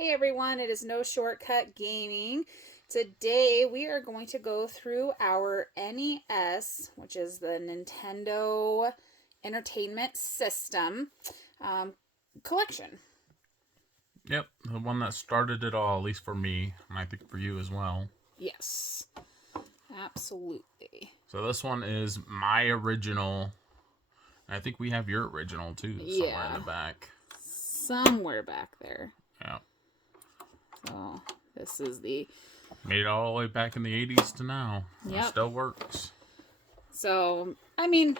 Hey everyone, it is No Shortcut Gaming. Today we are going to go through our NES, which is the Nintendo Entertainment System collection. Yep, the one that started it all, at least for me, and I think for you as well. Yes, absolutely. So this one is my original. And I think we have your original too, somewhere in Yeah, the back. somewhere back there. Yeah. So this is the... Made it all the way back in the 80s to now. Yep. It still works. So, I'm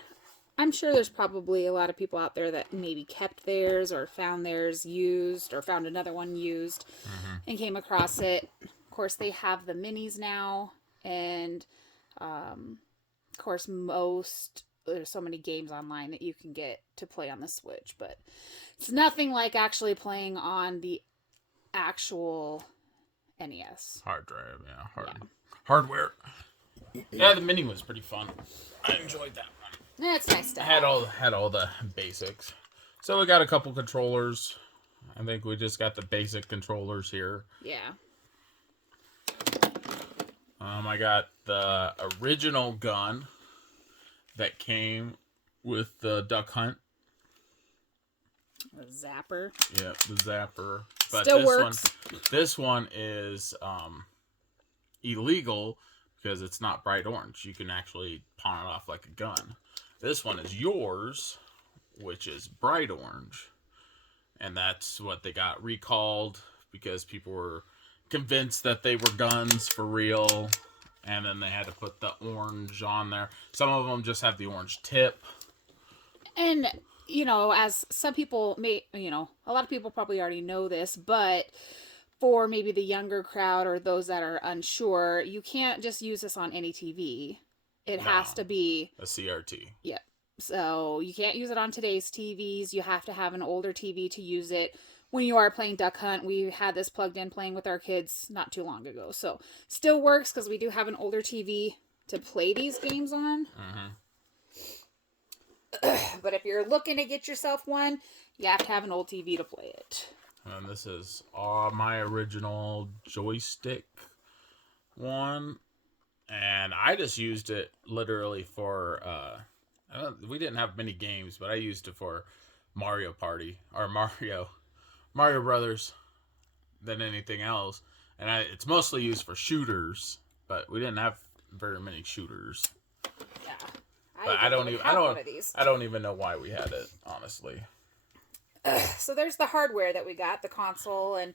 sure there's probably a lot of people out there that maybe kept theirs or found theirs used or found another one used and came across it. Of course, they have the minis now, and of course, there's so many games online that you can get to play on the Switch, but it's nothing like actually playing on the actual NES. Hard drive, yeah. Hardware. Yeah, the mini was pretty fun. I enjoyed that one. Yeah, it's nice to Had have. all the basics. So we got a couple controllers. I think we just got the basic controllers here. Yeah. I got the original gun that came with the Duck Hunt. The zapper. Yeah, the zapper. But Still works. This one is illegal because it's not bright orange. You can actually pawn it off like a gun. This one is yours, which is bright orange. And that's what they got recalled because people were convinced that they were guns for real. And then they had to put the orange on there. Some of them just have the orange tip. And, as some people may, a lot of people probably already know this, but for maybe the younger crowd or those that are unsure, you can't just use this on any TV. It has to be a CRT. Yep. So you can't use it on today's TVs. You have to have an older TV to use it. When you are playing Duck Hunt, we had this plugged in playing with our kids not too long ago. So still works because we do have an older TV to play these games on. But if you're looking to get yourself one, you have to have an old TV to play it. And this is my original joystick one. And I just used it literally for... we didn't have many games, but I used it for Mario Party. Or Mario Brothers than anything else. And it's mostly used for shooters. But we didn't have very many shooters. Yeah. But I don't even know why we had it, honestly. So there's the hardware that we got, the console and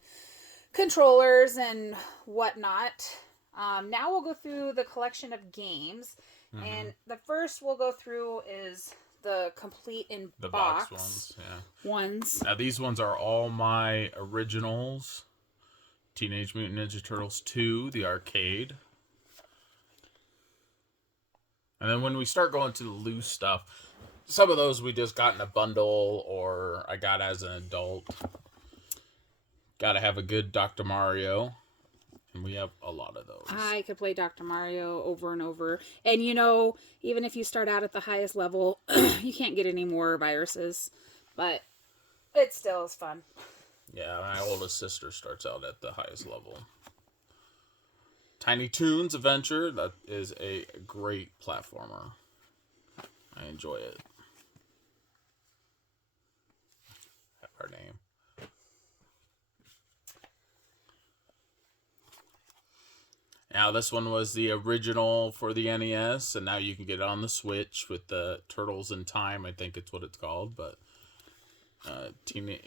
controllers and whatnot. Now we'll go through the collection of games. And the first we'll go through is the complete in the box ones. Yeah. Now these ones are all my originals. Teenage Mutant Ninja Turtles 2, the arcade. And then when we start going to the loose stuff, some of those we just got in a bundle or I got as an adult. Gotta have a good Dr. Mario. And we have a lot of those. I could play Dr. Mario over and over. And even if you start out at the highest level, you can't get any more viruses. But it still is fun. Yeah, my oldest sister starts out at the highest level. Tiny Toons Adventure, that is a great platformer. I enjoy it. Have our name. Now, this one was the original for the NES, and now you can get it on the Switch with the Turtles in Time, I think it's what it's called, but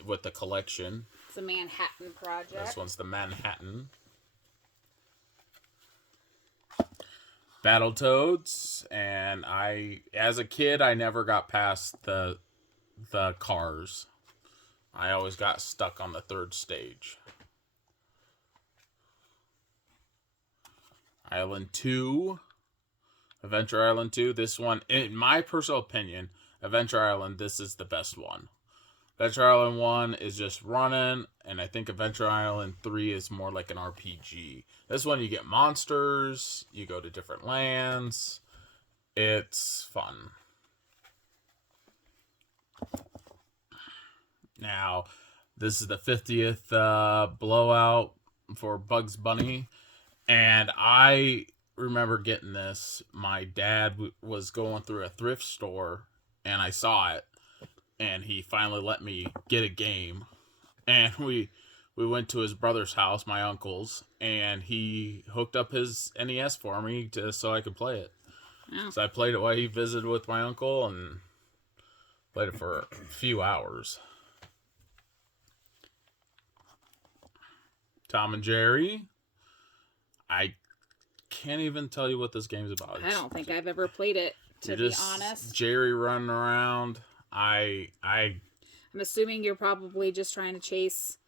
with the collection. It's a Manhattan Project. This one's the Manhattan. Battletoads, and as a kid, I never got past the cars. I always got stuck on the third stage. Island 2. Adventure Island 2. This one, in my personal opinion, Adventure Island, this is the best one. Adventure Island 1 is just running, and I think Adventure Island 3 is more like an RPG. This one, you get monsters, you go to different lands. It's fun. Now, This is the 50th blowout for Bugs Bunny. And I remember getting this. My dad was going through a thrift store, and I saw it. And he finally let me get a game. And we went to his brother's house, my uncle's, and he hooked up his NES for me so I could play it. Wow. So I played it while he visited with my uncle and played it for a few hours. Tom and Jerry. I can't even tell you what this game's about. I don't think I've ever played it, to be honest. Jerry running around. I'm assuming you're probably just trying to chase.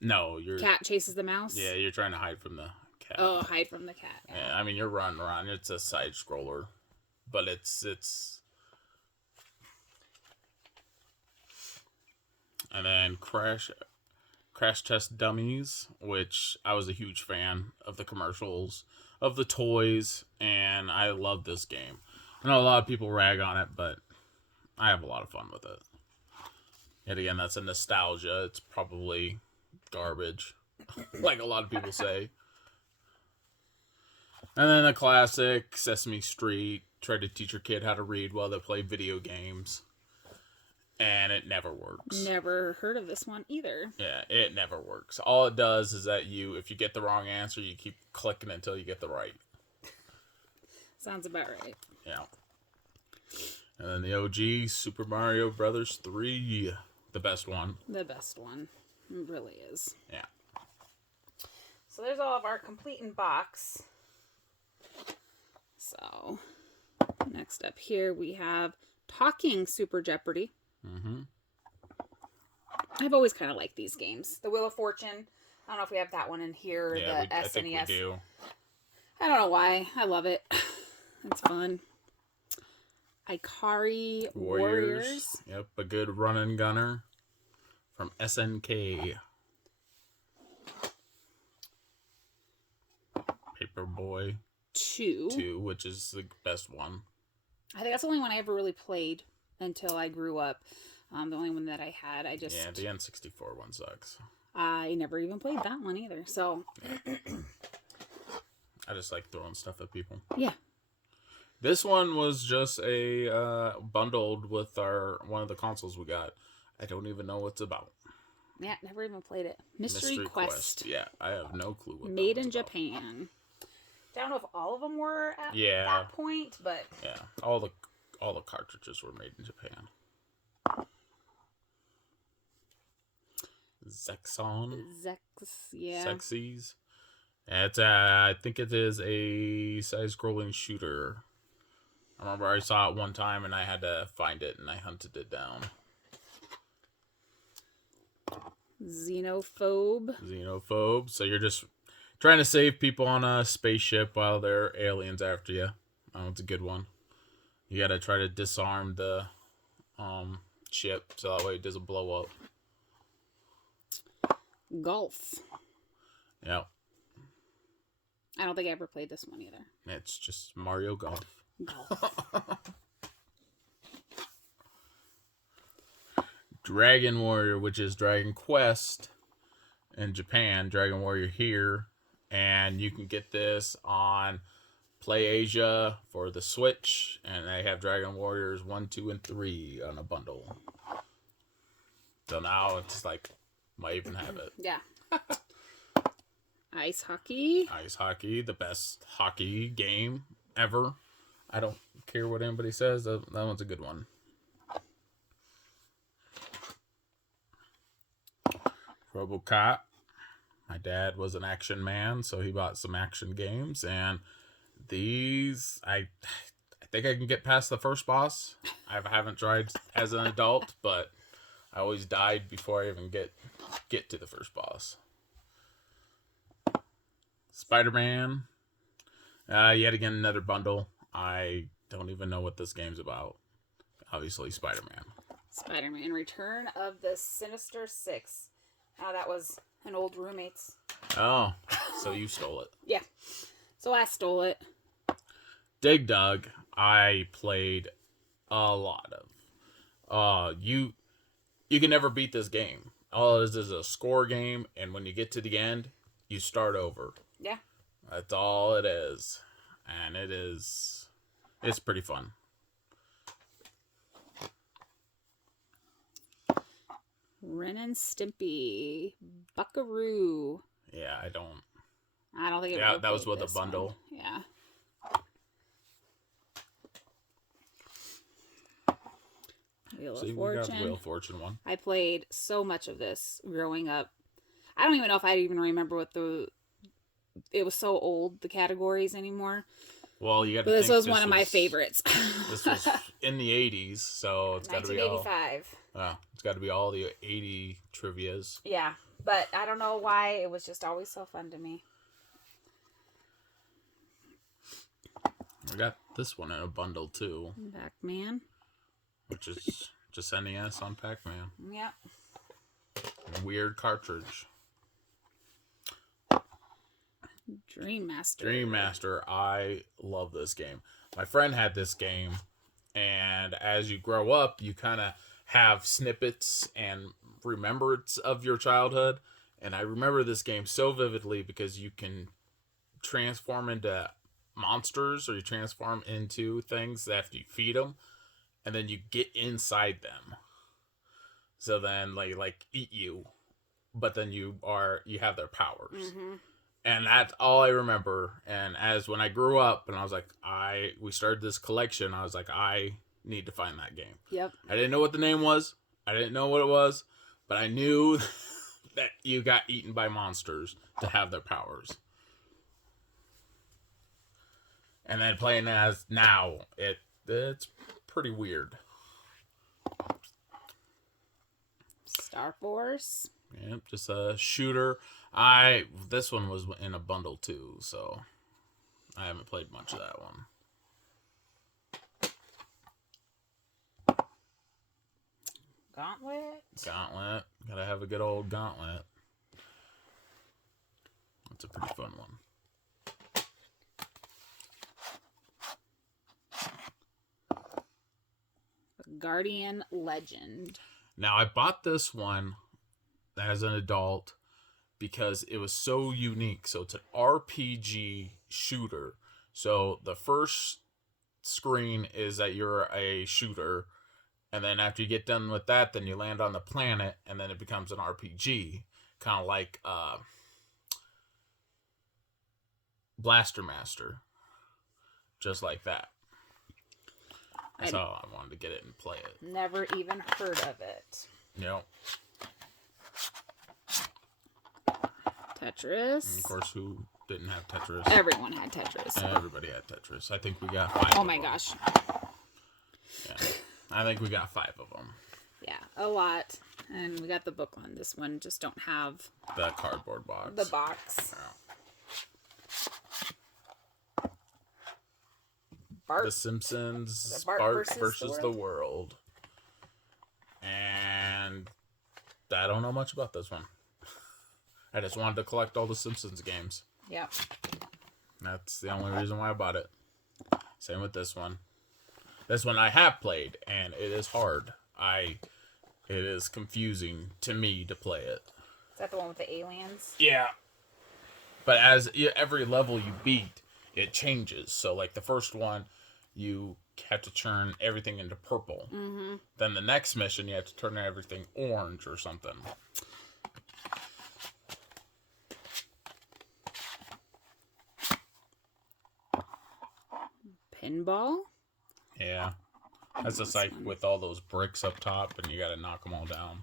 No, you're. Cat chases the mouse? Yeah, you're trying to hide from the cat. Oh, hide from the cat. Yeah, I mean, you're running around. It's a side scroller. But it's. And then Crash Test Dummies, which I was a huge fan of the commercials, of the toys, and I love this game. I know a lot of people rag on it, but I have a lot of fun with it. Yet again, that's a nostalgia. It's probably garbage, like a lot of people say. And then the classic Sesame Street, try to teach your kid how to read while they play video games. And it never works. Never heard of this one either. Yeah, it never works. All it does is that if you get the wrong answer, you keep clicking until you get the right. Sounds about right. Yeah. And then the OG, Super Mario Brothers 3. The best one. The best one. It really is. Yeah. So there's all of our complete in box. So, next up here we have Talking Super Jeopardy. Mm-hmm. I've always kind of liked these games. The Wheel of Fortune. I don't know if we have that one in here. Yeah, the I SNES. think we do. I don't know why. I love it. It's fun. Ikari Warriors. Yep, a good running gunner from SNK. Paperboy 2, which is the best one. I think that's the only one I ever really played until I grew up. The only one that I had, the N64 one sucks. I never even played that one either. So yeah. I just like throwing stuff at people. Yeah. This one was just a bundled with one of the consoles we got. I don't even know what's about. Yeah, never even played it. Mystery Quest. Yeah, I have no clue what Made in Japan. I don't know if all of them were at that point, but yeah, all the cartridges were made in Japan. Zexon. Yeah. Zexies. It's I think it is a side-scrolling shooter. I remember I saw it one time and I had to find it and I hunted it down. Xenophobe. So you're just trying to save people on a spaceship while there are aliens after you. Oh, it's a good one. You gotta try to disarm the ship so that way it doesn't blow up. Golf. Yeah. I don't think I ever played this one either. It's just Mario Golf. Dragon Warrior, which is Dragon Quest in Japan, Dragon Warrior here, and you can get this on PlayAsia for the Switch, and they have Dragon Warriors 1, 2, and 3 on a bundle. So now it's like, might even have it. Yeah. Ice hockey, the best hockey game ever. I don't care what anybody says. That one's a good one. RoboCop. My dad was an action man, so he bought some action games, and these I think I can get past the first boss. I haven't tried as an adult, but I always died before I even get to the first boss. Spider-Man. Yet again, another bundle. I don't even know what this game's about. Obviously, Spider-Man. Spider-Man Return of the Sinister Six. Oh, that was an old roommate's. Oh, so you stole it. Yeah. So I stole it. Dig Dug, I played a lot of. You can never beat this game. all it is a score game, and when you get to the end, you start over. Yeah. That's all it is. And it's pretty fun. Ren and Stimpy, Buckaroo. Yeah, I don't think. Yeah, that was with a bundle. One. Yeah. Wheel of Fortune. We got Wheel of Fortune one. I played so much of this growing up. I don't even know if I even remember what it was so old, the categories anymore. Well, you got to think this was one of my favorites. This was in the 80s, so it's got to be all 1985. It's got to be all the 80 trivias. Yeah, but I don't know why it was just always so fun to me. I got this one in a bundle too. Pac-Man. Which is just NES on Pac-Man. Yep. Weird cartridge. Dream Master. Dream Master. I love this game. My friend had this game, and as you grow up, you kind of have snippets and remembrance of your childhood. And I remember this game so vividly because you can transform into monsters, or you transform into things after you feed them, and then you get inside them. So then like eat you, but then you have their powers. Mm-hmm. And that's all I remember. And as when I grew up and I was like, we started this collection, I was like, I need to find that game. Yep. I didn't know what the name was. I didn't know what it was, but I knew that you got eaten by monsters to have their powers. And then playing as now, it's pretty weird. Star Force. Yep, just a shooter. This one was in a bundle too, so I haven't played much of that one. Gauntlet. Gotta have a good old Gauntlet. That's a pretty fun one. Guardian Legend. Now, I bought this one as an adult because it was so unique. So it's an RPG shooter. So the first screen is that you're a shooter, and then after you get done with that, then you land on the planet, and then it becomes an RPG, kind of like Blaster Master, just like that. That's how I wanted to get it and play it. Never even heard of it. Yep. Tetris. And of course, who didn't have Tetris? Everyone had Tetris. Everybody had Tetris. I think we got 5 Oh my gosh. Yeah. I think we got 5 of them. Yeah, a lot. And we got the book on this one. Just don't have the cardboard box. The box. Yeah. Bart. The Simpsons. Bart versus the world. And I don't know much about this one. I just wanted to collect all the Simpsons games. Yep. That's the only reason why I bought it. Same with this one. This one I have played, and it is hard. It is confusing to me to play it. Is that the one with the aliens? Yeah. But as every level you beat, it changes. So, like the first one, you have to turn everything into purple. Mm-hmm. Then the next mission, you have to turn everything orange or something. Pinball? Yeah. That's just like with all those bricks up top, and you gotta knock them all down.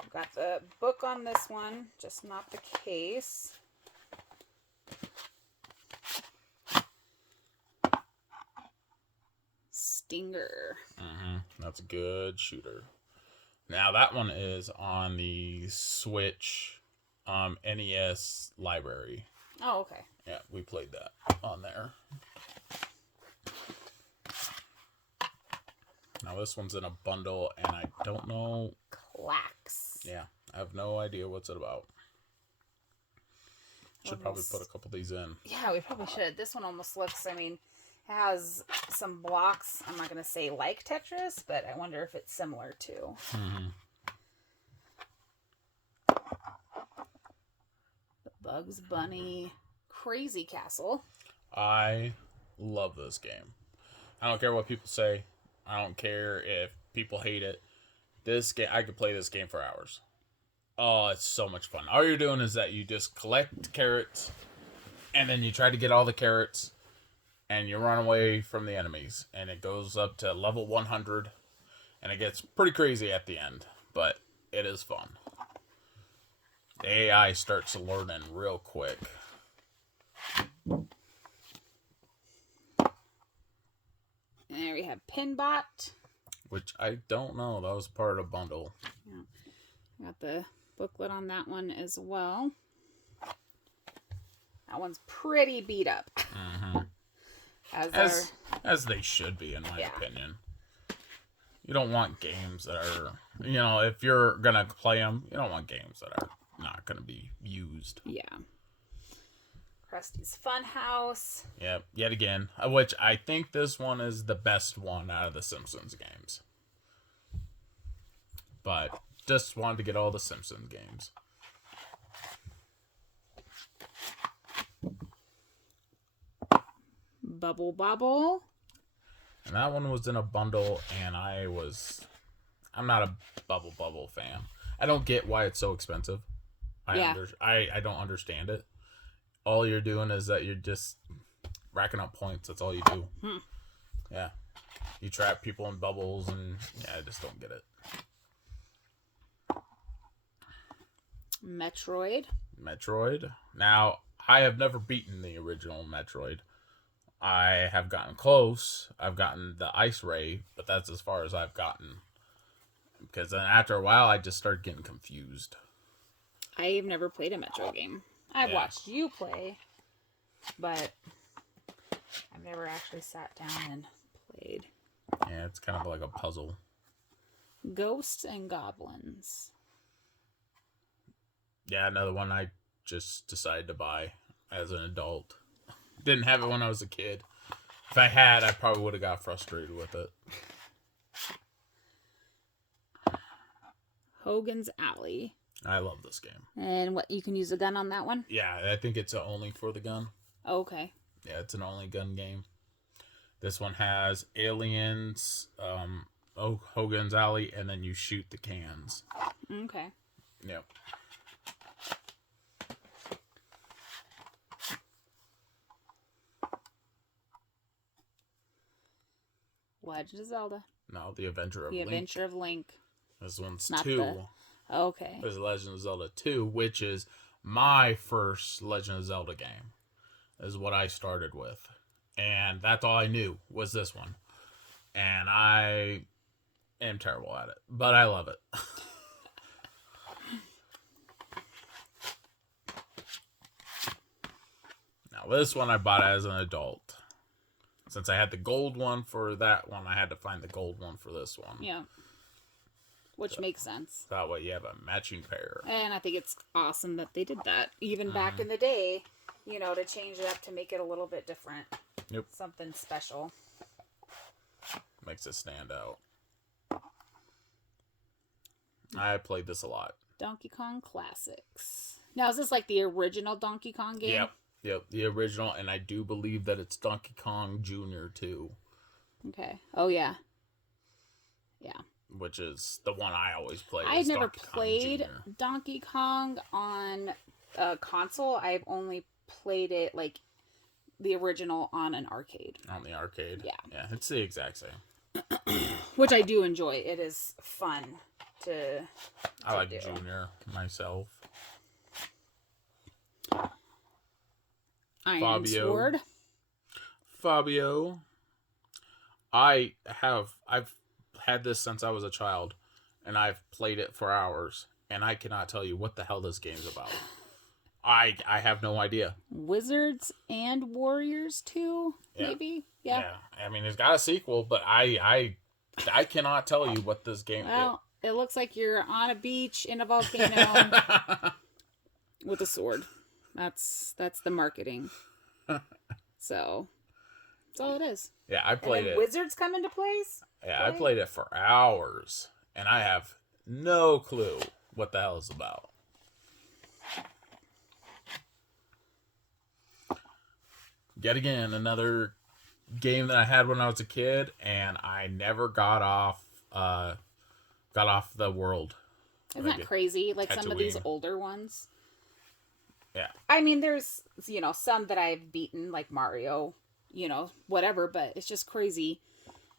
I've got the book on this one, just not the case. Stinger. Mm-hmm. That's a good shooter. Now that one is on the Switch NES library. Oh, okay. Yeah, we played that on there. Now this one's in a bundle, and I don't know. Clax. Yeah, I have no idea what's it about. Should probably put a couple of these in. Yeah, we probably should. This one almost looks, it has some blocks. I'm not going to say like Tetris, but I wonder if it's similar to. Mm-hmm. Bugs Bunny Crazy Castle. I love this game. I don't care what people say. I don't care if people hate it. This game, I could play this game for hours. Oh, it's so much fun. All you're doing is that you just collect carrots, and then you try to get all the carrots, and you run away from the enemies. And it goes up to level 100, and it gets pretty crazy at the end, but it is fun. The AI starts learning real quick. And there we have Pinbot. Which I don't know. That was part of a bundle. Yeah. Got the booklet on that one as well. That one's pretty beat up. Mm-hmm. As they should be, in my opinion. You don't want games that are, if you're going to play them, you don't want games that are not going to be used. Yeah. Krusty's Funhouse. Yep, yet again, which I think this one is the best one out of the Simpsons games. But just wanted to get all the Simpsons games. Bubble Bobble. And that one was in a bundle, and I'm not a Bubble Bubble fan. I don't get why it's so expensive. I don't understand it. All you're doing is that you're just racking up points. That's all you do. Yeah. You trap people in bubbles, and I just don't get it. Metroid. Now, I have never beaten the original Metroid. I have gotten close. I've gotten the Ice Ray, but that's as far as I've gotten. Because then after a while, I just started getting confused. I've never played a Metroid game. I've watched you play, but I've never actually sat down and played. Yeah, it's kind of like a puzzle. Ghosts and Goblins. Yeah, another one I just decided to buy as an adult. Didn't have it when I was a kid. If I had, I probably would have got frustrated with it. Hogan's Alley. I love this game. And what, you can use a gun on that one? Yeah, I think it's only for the gun. Okay. Yeah, it's an only gun game. This one has aliens, Hogan's Alley, and then you shoot the cans. Okay. Yep. Legend of Zelda. No, The Adventure of The Link. Adventure of Link. This one's Not 2. Okay. There's Legend of Zelda 2, which is my first Legend of Zelda game. Is what I started with. And that's all I knew was this one. And I am terrible at it. But I love it. Now, this one I bought as an adult. Since I had the gold one for that one, I had to find the gold one for this one. Yeah. Which makes sense. That way you have a matching pair. And I think it's awesome that they did that. Even back in the day, to change it up to make it a little bit different. Yep. Something special. Makes it stand out. I played this a lot. Donkey Kong Classics. Now, is this like the original Donkey Kong game? Yep, the original, and I do believe that it's Donkey Kong Jr. too. Okay. Oh, yeah. Yeah. Which is the one I always play. I've never played Donkey Kong on a console. I've only played it, like, the original on an arcade. On the arcade? Yeah. Yeah, it's the exact same. Which I do enjoy. It is fun to I like do. Junior myself. Iron Sword. Fabio. I've had this since I was a child, and I've played it for hours, and I cannot tell you what the hell this game's about. I have no idea. Wizards and Warriors 2, maybe? Yeah. I mean, it's got a sequel, but I cannot tell you what this game is. Well, it looks like you're on a beach in a volcano with a sword. That's the marketing. So, that's all it is. Yeah, I played it. Wizards come into place? Yeah, I played it for hours, and I have no clue what the hell it's about. yet again, another game that I had when I was a kid, and I never got off the world. Isn't that crazy? Like some of these Tatooine. older ones. Yeah. I mean, there's, some that I've beaten, like Mario, whatever, but it's just crazy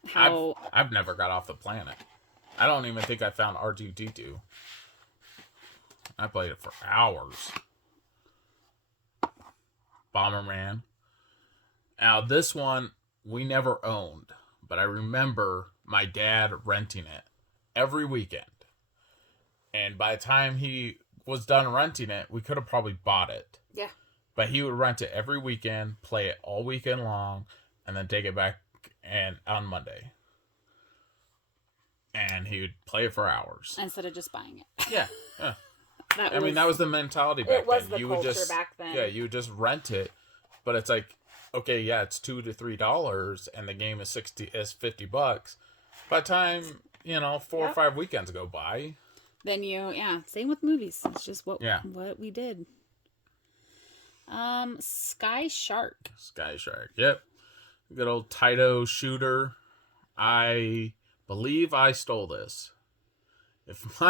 how. I've never got off the planet. I don't even think I found R2D2. I played it for hours. Bomberman. Now, this one we never owned, but I remember my dad renting it every weekend. And by the time he was done renting it, we could have probably bought it. Yeah. But he would rent it every weekend, play it all weekend long, and then take it back and on Monday. And he would play it for hours. Instead of just buying it. Yeah. That was the mentality back then. It was the culture back then. Yeah, you would just rent it, but it's like, okay, yeah, it's $2 to $3, and the game is $50. By the time 4 or 5 weekends go by, then same with movies. It's just what we did. Sky Shark. Yep, good old Taito shooter. I believe I stole this. If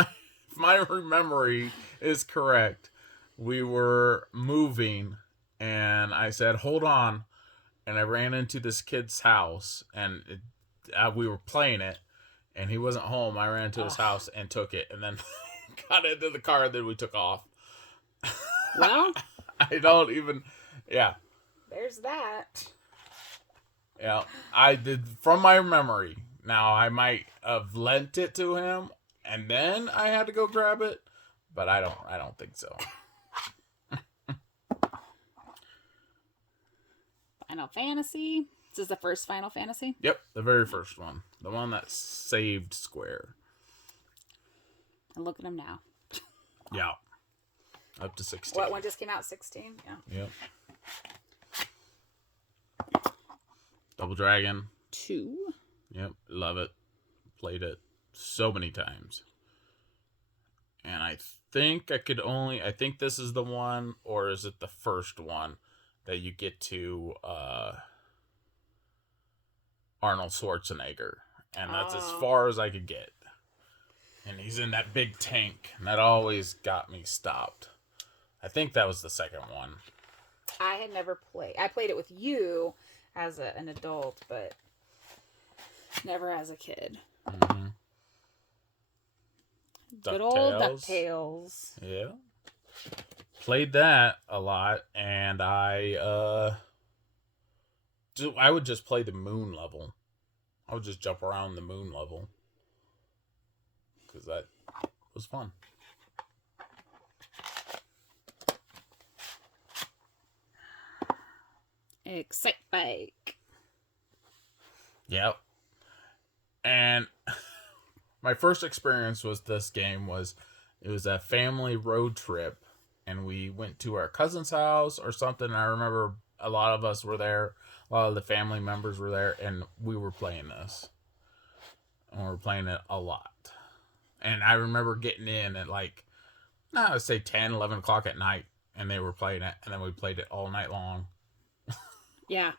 my memory is correct, we were moving, and I said, "Hold on." And I ran into this kid's house, and we were playing it, and he wasn't home. I ran into his house and took it, and then got into the car, and then we took off. Well, I don't even... Yeah. There's that. Yeah, I did, from my memory. Now, I might have lent it to him, and then I had to go grab it, but I don't think so. Final Fantasy. This is the first Final Fantasy? Yep, the very first one. The one that saved Square. And look at them now. Yeah. Up to 16. What one just came out? 16? Yeah. Yep. Double Dragon. 2. Yep, love it. Played it so many times. And I think I think this is the one, or is it the first one that you get to Arnold Schwarzenegger. And that's as far as I could get. And he's in that big tank. And that always got me stopped. I think that was the second one. I had never played. I played it with you as an adult, but never as a kid. Mm-hmm. Good old DuckTales. Yeah. Played that a lot, and I would just play the moon level. I would just jump around the moon level. Because that was fun. Excite Bike. Yep. And my first experience with this game it was a family road trip, and we went to our cousin's house or something. I remember a lot of us were there. A lot of the family members were there, and we were playing this. And we were playing it a lot. And I remember getting in at I would say 10, 11 o'clock at night, and they were playing it, and then we played it all night long. Yeah.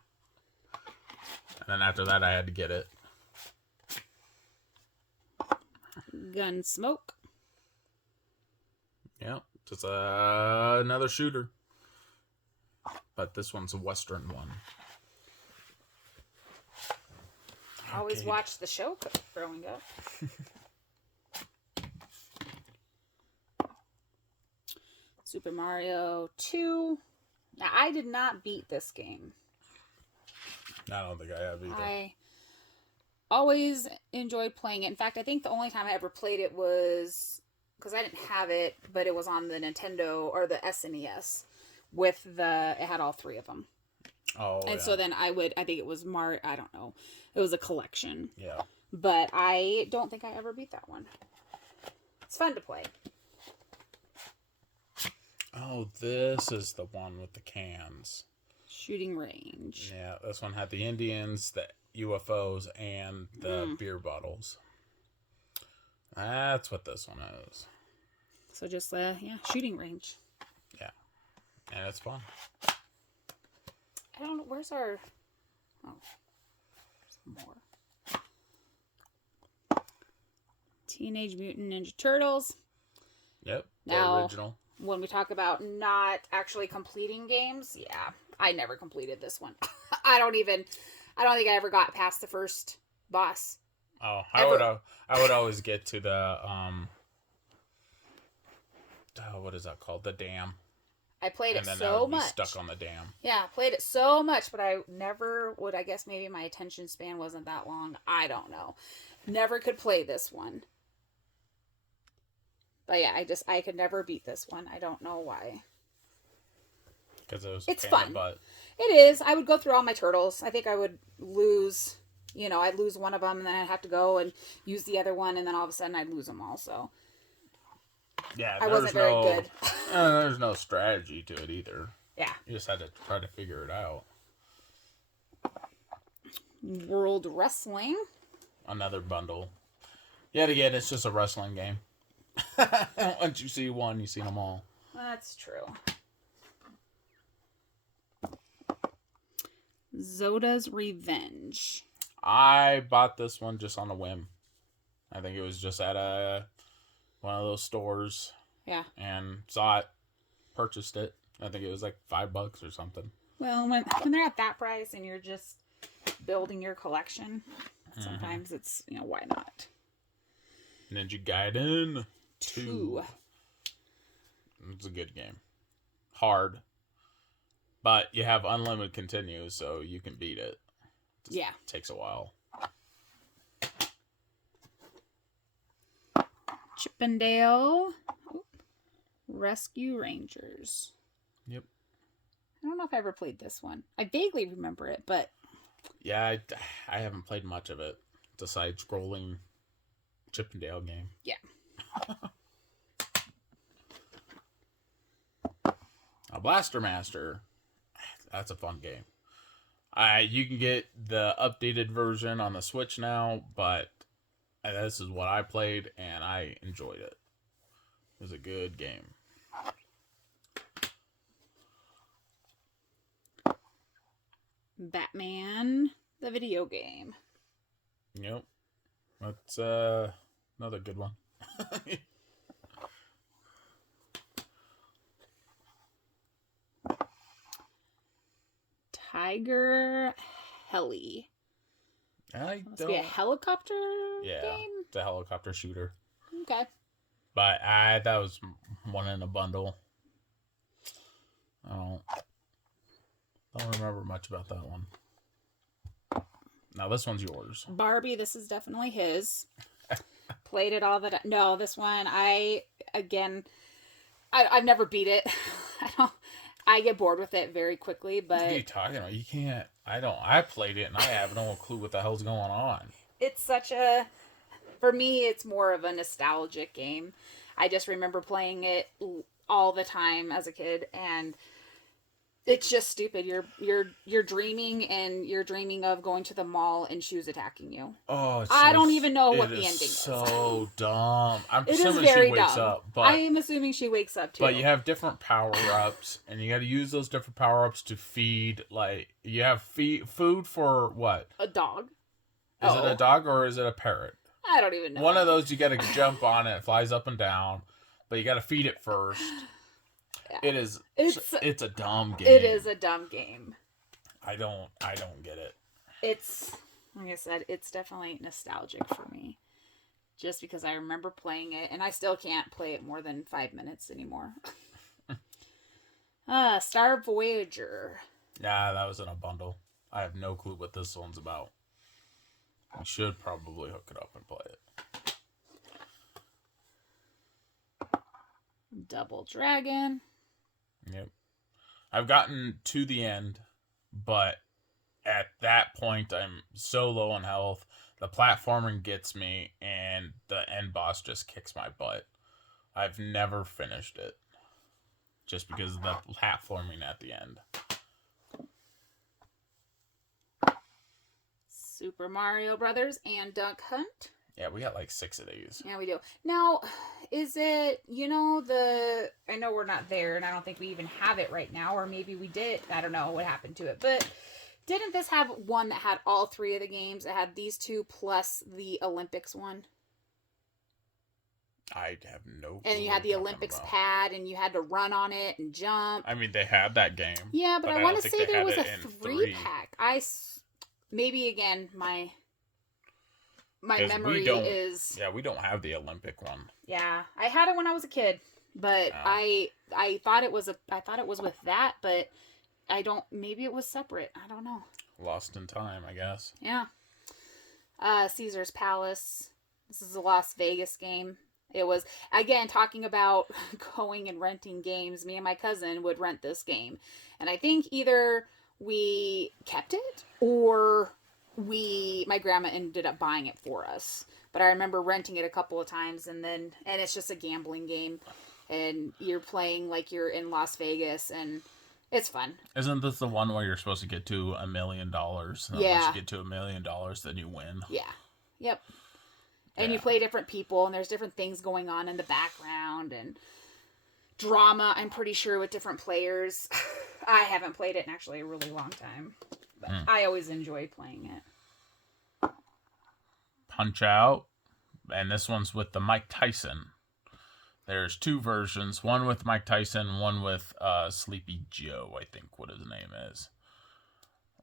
And then after that, I had to get it. Gunsmoke. Yeah, just another shooter. But this one's a Western one. I always watched the show growing up. Super Mario 2. Now, I did not beat this game. I don't think I have either. I always enjoyed playing it. In fact, I think the only time I ever played it was because I didn't have it, but it was on the Nintendo or the SNES it had all 3 of them. Oh, and so then I think it was I don't know. It was a collection. Yeah. But I don't think I ever beat that one. It's fun to play. Oh, this is the one with the cans. Shooting range. Yeah, this one had the Indians, the UFOs, and the beer bottles. That's what this one is. So just, shooting range. Yeah. And it's fun. I don't know. Where's our... Oh, there's more. Teenage Mutant Ninja Turtles. Yep. The Now, original. when we talk about not actually completing games, yeah, I never completed this one. I don't think I ever got past the first boss. Oh, I would always get to the what is that called? The dam. I played and it then so I would be much. stuck on the dam. Yeah, played it so much, but I never would. I guess maybe my attention span wasn't that long. I don't know. Never could play this one. But yeah, I could never beat this one. I don't know why. Because it was It's pain in fun. the butt. It is. I would go through all my turtles. I think I would lose. I'd lose one of them, and then I'd have to go and use the other one, and then all of a sudden I'd lose them all. So Yeah, I wasn't very good. There's no strategy to it either. Yeah. You just had to try to figure it out. World Wrestling. Another bundle. Yet again, it's just a wrestling game. Once you see one, you see them all. That's true. Zoda's Revenge. I bought this one just on a whim. I think it was just at one of those stores. Yeah. And saw it, purchased it. I think it was like $5 or something. Well, when they're at that price and you're just building your collection, sometimes it's, why not? Ninja Gaiden 2. It's a good game. Hard. But you have unlimited continues, so you can beat it. Yeah. Takes a while. Chippendale Rescue Rangers. Yep. I don't know if I ever played this one. I vaguely remember it, but... Yeah, I haven't played much of it. It's a side-scrolling Chippendale game. Yeah. A Blaster Master. That's a fun game. You can get the updated version on the Switch now, but this is what I played, and I enjoyed it. It was a good game. Batman, the video game. Yep. That's another good one. Tiger Heli. Must be a helicopter game? It's a helicopter shooter. Okay. But that was one in a bundle. I don't remember much about that one. Now this one's yours. Barbie, this is definitely his. Played it all the time. No, this one, I've never beat it. I get bored with it very quickly, but... What are you talking about? You can't... I played it and I have no clue what the hell's going on. It's such a... For me, it's more of a nostalgic game. I just remember playing it all the time as a kid, and it's just stupid. You're dreaming, and you're dreaming of going to the mall and shoes attacking you. Oh, I don't even know what the ending is. So dumb. I'm It is assuming very she wakes dumb. up, but I am assuming she wakes up too. but you have different power-ups, and you got to use those different power-ups to feed. Like you have food for what? A dog. Is it a dog or is it a parrot? I don't even know. One of those you got to jump on and it flies up and down, but you got to feed it first. Yeah. It's a dumb game. It is a dumb game. I don't get it. It's, like I said, it's definitely nostalgic for me. Just because I remember playing it, and I still can't play it more than 5 minutes anymore. Star Voyager. Yeah, that was in a bundle. I have no clue what this one's about. We should probably hook it up and play it. Double Dragon. Yep. I've gotten to the end, but at that point I'm so low on health. The platforming gets me, and the end boss just kicks my butt. I've never finished it. Just because of the platforming at the end. Super Mario Brothers and Duck Hunt. Yeah, we got like 6 of these. Yeah, we do. Now, is it, I know we're not there and I don't think we even have it right now, or maybe we did. I don't know what happened to it. But didn't this have one that had all 3 of the games? It had these 2 plus the Olympics one. I have no clue. And you had the Olympics pad and you had to run on it and jump. I mean, they had that game. Yeah, but I want to say there was a 3-pack. Maybe again, my memory is... Yeah, we don't have the Olympic one. Yeah, I had it when I was a kid, but I thought it was with that, but I don't... Maybe it was separate. I don't know. Lost in time, I guess. Yeah. Caesar's Palace. This is a Las Vegas game. It was, again, talking about going and renting games. Me and my cousin would rent this game. And I think either we kept it or my grandma ended up buying it for us. But I remember renting it a couple of times and it's just a gambling game. And you're playing like you're in Las Vegas and it's fun. Isn't this the one where you're supposed to get to $1 million? And yeah. Once you get to $1 million, then you win. Yeah. Yep. And you play different people, and there's different things going on in the background, and drama, I'm pretty sure, with different players. I haven't played it in actually a really long time, but I always enjoy playing it. Punch Out, and this one's with the Mike Tyson. There's 2 versions, one with Mike Tyson, one with Sleepy Joe, I think what his name is,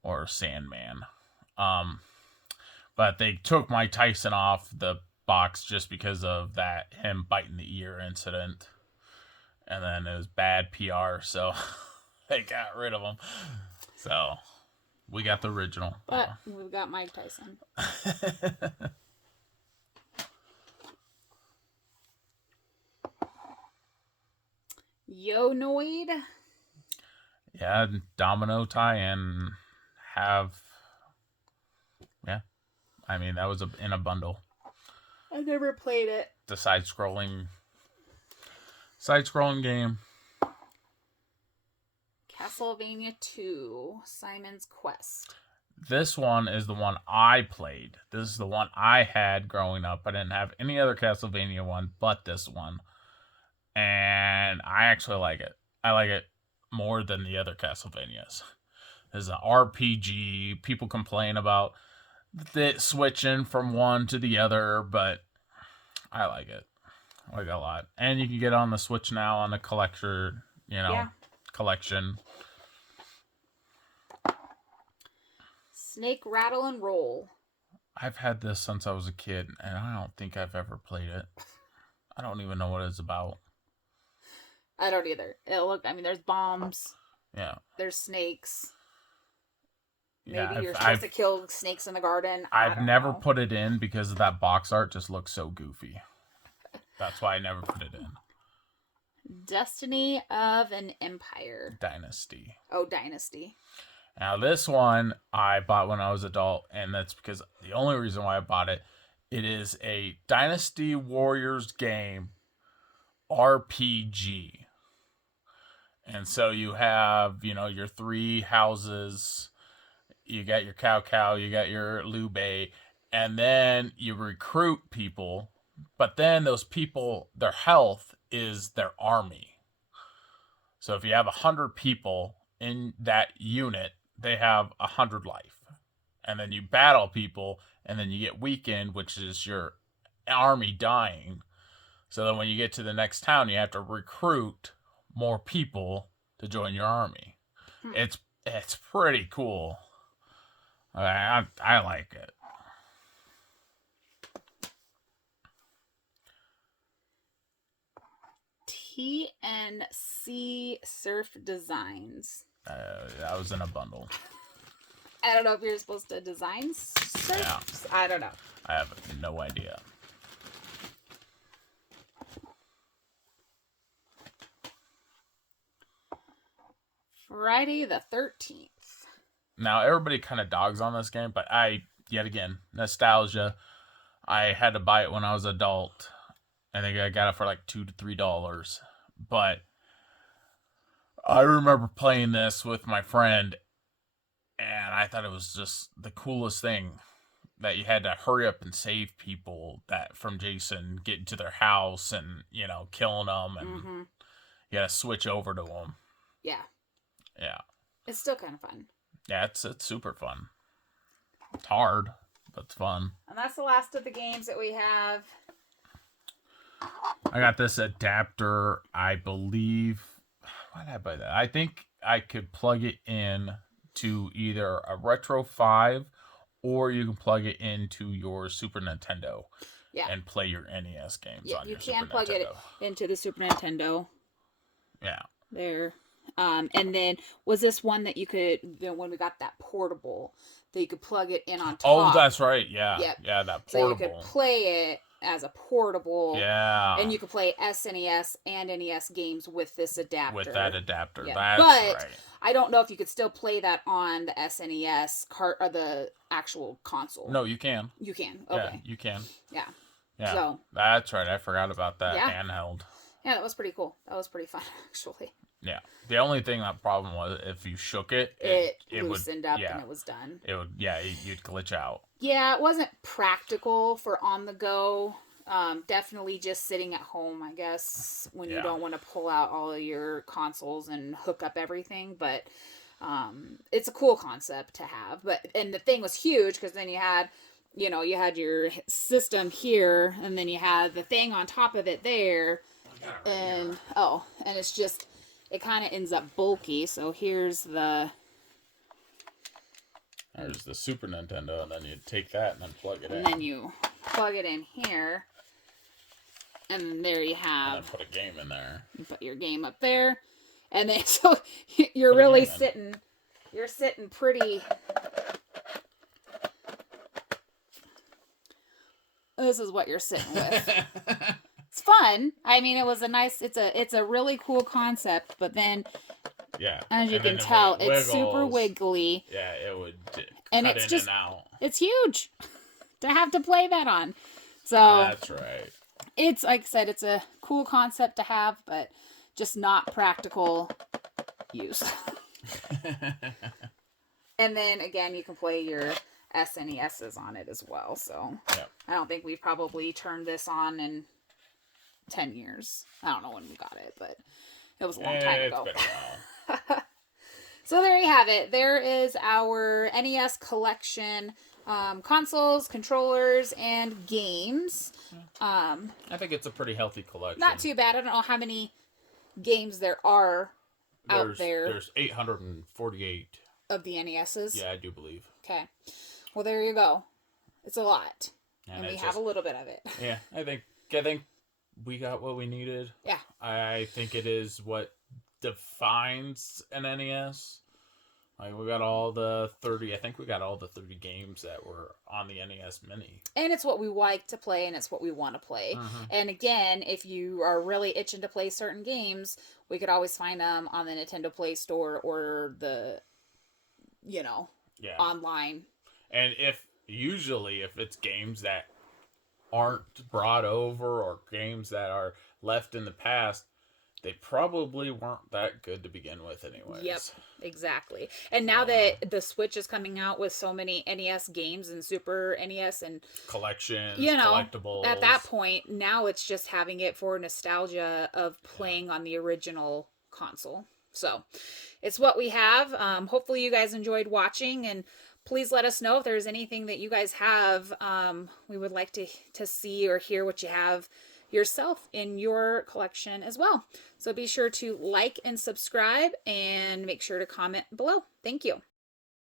or Sandman. But they took Mike Tyson off the box just because of him biting the ear incident. And then it was bad PR, so they got rid of him. So we got the original. But we've got Mike Tyson. Yo-Noid. Yeah, domino tie-in I mean, that was in a bundle. I never played it. The side-scrolling game. Castlevania 2, Simon's Quest. This one is the one I played. This is the one I had growing up. I didn't have any other Castlevania one but this one. And I actually like it. I like it more than the other Castlevanias. This is an RPG. People complain about switching from one to the other, but I like it. I like it a lot. And you can get on the Switch now on the collector, collection. Snake Rattle and Roll. I've had this since I was a kid, and I don't think I've ever played it. I don't even know what it's about. I don't either. There's bombs. Yeah. There's snakes. Yeah, Maybe you're supposed to kill snakes in the garden. I've never put it in because of that box art just looks so goofy. That's why I never put it in. Destiny of an Empire. Dynasty. Oh, Dynasty. Now, this one I bought when I was adult, and that's because the only reason why I bought it, it is a Dynasty Warriors game RPG. And so you have, your 3 houses. You got your cow, you got your Lube, and then you recruit people, but then those people, their health is their army. So if you have 100 people in that unit, they have 100 life. And then you battle people, and then you get weakened, which is your army dying. So then when you get to the next town, you have to recruit more people to join your army. It's pretty cool. I like it. TNC Surf Designs. That was in a bundle. I don't know if you're supposed to design surfs. Yeah. I don't know. I have no idea. Friday the 13th. Now, everybody kind of dogs on this game, but yet again, nostalgia. I had to buy it when I was an adult. I think I got it for like $2 to $3. But I remember playing this with my friend, and I thought it was just the coolest thing. that you had to hurry up and save people that from Jason getting to their house and killing them, and you got to switch over to them. Yeah. Yeah. It's still kind of fun. Yeah, it's super fun. It's hard, but it's fun. And that's the last of the games that we have. I got this adapter, I believe. Why did I buy that? I think I could plug it in to either a Retro 5 or you can plug it into your Super Nintendo and play your NES games on your Super Nintendo. You can plug it into the Super Nintendo. Yeah. There. And then was this one that you could, when we got that portable, that you could plug it in on top? Oh, that's right. Yeah. Yep. Yeah, that portable. So you could play it as a portable. Yeah. And you could play SNES and NES games with this adapter. With that adapter. Yeah. That's but right. I don't know if you could still play that on the SNES cart or the actual console. No, you can. You can. Okay. Yeah, you can. Yeah. Yeah. So that's right. I forgot about that handheld. Yeah, that was pretty cool. That was pretty fun, actually. Yeah. The only thing that problem was if you shook it, it loosened up and it was done. It would, you'd glitch out. Yeah, it wasn't practical for on the go. Definitely just sitting at home, I guess, when you don't want to pull out all of your consoles and hook up everything. But it's a cool concept to have. And the thing was huge because then you had your system here, and then you had the thing on top of it there. And it's just, it kind of ends up bulky. So there's the Super Nintendo, and then you take that and then plug it in. And then you plug it in here. And then there you have. And then put a game in there. You put your game up there. And then, so you're really sitting, you're sitting pretty. This is what you're sitting with. It's fun. I mean, it was a nice, it's a really cool concept, but then, as you can tell, it's super wiggly. Yeah, it would and cut it's in just, and out. It's huge to have to play that on. So that's right. It's, like I said, it's a cool concept to have, but just not practical use. And then, again, you can play your SNESs on it as well. So I don't think we've probably turned this on in 10 years. I don't know when we got it, but it was a long time ago. It's been a while. So there you have it. There is our NES collection, consoles, controllers, and games. I think it's a pretty healthy collection. Not too bad. I don't know how many games there are out there. There's 848 of the NESs. Yeah, I do believe. Okay. Well, there you go. It's a lot. And we have a little bit of it. Yeah, I think we got what we needed. Yeah. I think it is what defines an NES. Like, we got all the 30, I think we got all the 30 games that were on the NES Mini. And it's what we like to play, and it's what we want to play. Mm-hmm. And again, if you are really itching to play certain games, we could always find them on the Nintendo Play Store or the, online. And if it's games that aren't brought over or games that are left in the past, they probably weren't that good to begin with anyways. Yep, exactly. And now that the Switch is coming out with so many NES games and Super NES and collections, collectibles. At that point, now it's just having it for nostalgia of playing on the original console. So it's what we have. Hopefully you guys enjoyed watching, and please let us know if there's anything that you guys have. We would like to see or hear what you have yourself in your collection as well. So be sure to like and subscribe, and make sure to comment below. Thank you.